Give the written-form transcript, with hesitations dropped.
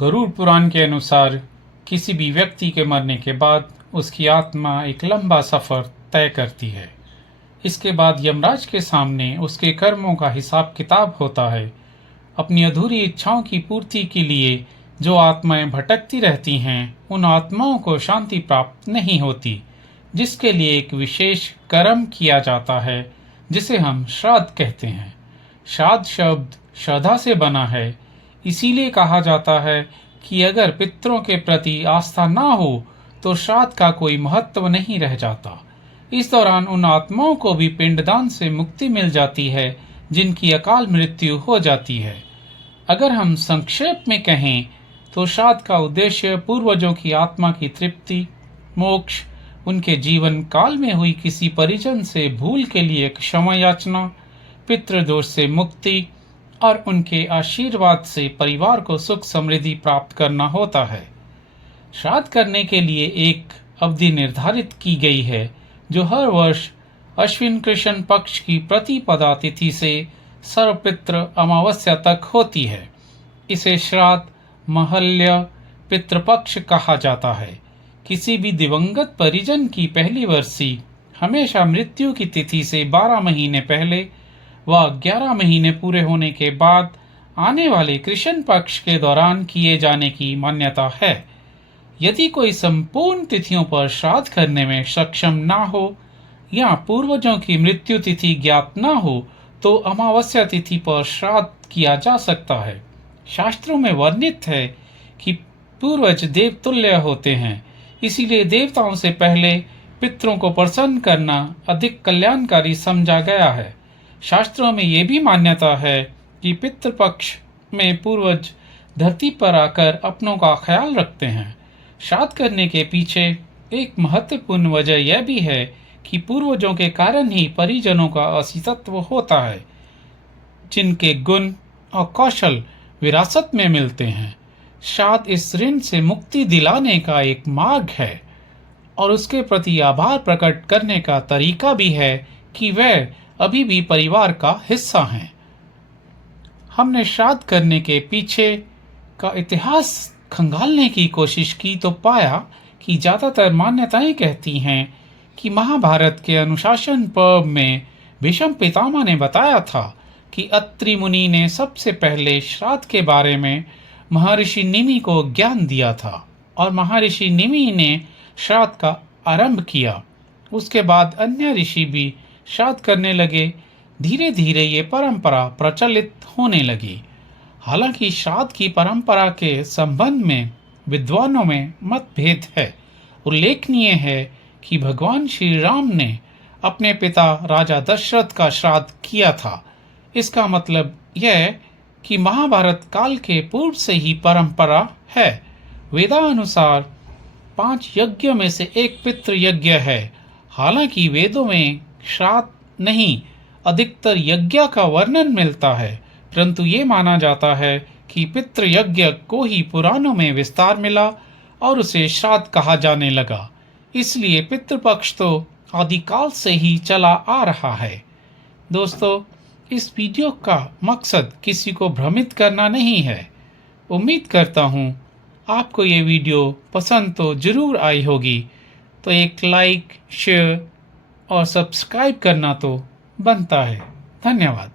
गरुड़ पुराण के अनुसार किसी भी व्यक्ति के मरने के बाद उसकी आत्मा एक लंबा सफर तय करती है। इसके बाद यमराज के सामने उसके कर्मों का हिसाब किताब होता है। अपनी अधूरी इच्छाओं की पूर्ति के लिए जो आत्माएं भटकती रहती हैं, उन आत्माओं को शांति प्राप्त नहीं होती, जिसके लिए एक विशेष कर्म किया जाता है, जिसे हम श्राद्ध कहते हैं। श्राद्ध शब्द श्रद्धा से बना है, इसीलिए कहा जाता है कि अगर पितरों के प्रति आस्था ना हो तो श्राद्ध का कोई महत्व नहीं रह जाता। इस दौरान उन आत्माओं को भी पिंडदान से मुक्ति मिल जाती है, जिनकी अकाल मृत्यु हो जाती है। अगर हम संक्षेप में कहें तो श्राद्ध का उद्देश्य पूर्वजों की आत्मा की तृप्ति, मोक्ष, उनके जीवन काल में हुई किसी परिजन से भूल के लिए क्षमा याचना, पितृदोष से मुक्ति और उनके आशीर्वाद से परिवार को सुख समृद्धि प्राप्त करना होता है। श्राद्ध करने के लिए एक अवधि निर्धारित की गई है, जो हर वर्ष अश्विन कृष्ण पक्ष की प्रतिपदा तिथि से सर्वपितृ अमावस्या तक होती है। इसे श्राद्ध महल्य पितृपक्ष कहा जाता है। किसी भी दिवंगत परिजन की पहली वर्षी हमेशा मृत्यु की तिथि से 12 महीने पहले व 11 महीने पूरे होने के बाद आने वाले कृष्ण पक्ष के दौरान किए जाने की मान्यता है। यदि कोई संपूर्ण तिथियों पर श्राद्ध करने में सक्षम ना हो या पूर्वजों की मृत्यु तिथि ज्ञात ना हो तो अमावस्या तिथि पर श्राद्ध किया जा सकता है। शास्त्रों में वर्णित है कि पूर्वज देवतुल्य होते हैं, इसीलिए देवताओं से पहले पितरों को प्रसन्न करना अधिक कल्याणकारी समझा गया है। शास्त्रों में ये भी मान्यता है कि पितृपक्ष में पूर्वज धरती पर आकर अपनों का ख्याल रखते हैं। श्राद्ध करने के पीछे एक महत्वपूर्ण वजह यह भी है कि पूर्वजों के कारण ही परिजनों का अस्तित्व होता है, जिनके गुण और कौशल विरासत में मिलते हैं। श्राद्ध इस ऋण से मुक्ति दिलाने का एक मार्ग है और उसके प्रति आभार प्रकट करने का तरीका भी है कि वह अभी भी परिवार का हिस्सा हैं। हमने श्राद्ध करने के पीछे का इतिहास खंगालने की कोशिश की तो पाया कि ज़्यादातर मान्यताएं कहती हैं कि महाभारत के अनुशासन पर्व में भीष्म पितामह ने बताया था कि अत्रि मुनि ने सबसे पहले श्राद्ध के बारे में महर्षि निमि को ज्ञान दिया था और महर्षि निमि ने श्राद्ध का आरंभ किया। उसके बाद अन्य ऋषि भी श्राद्ध करने लगे। धीरे धीरे ये परंपरा प्रचलित होने लगी। हालांकि श्राद्ध की परंपरा के संबंध में विद्वानों में मतभेद है। उल्लेखनीय है कि भगवान श्री राम ने अपने पिता राजा दशरथ का श्राद्ध किया था। इसका मतलब यह कि महाभारत काल के पूर्व से ही परंपरा है। वेदानुसार 5 यज्ञ में से एक पितृ यज्ञ है। हालांकि वेदों में श्राद्ध नहीं, अधिकतर यज्ञ का वर्णन मिलता है, परंतु ये माना जाता है कि पितृ यज्ञ को ही पुराणों में विस्तार मिला और उसे श्राद्ध कहा जाने लगा। इसलिए पितृपक्ष तो आदिकाल से ही चला आ रहा है। दोस्तों, इस वीडियो का मकसद किसी को भ्रमित करना नहीं है। उम्मीद करता हूँ आपको ये वीडियो पसंद तो जरूर आई होगी, तो एक लाइक, शेयर और सब्सक्राइब करना तो बनता है। धन्यवाद।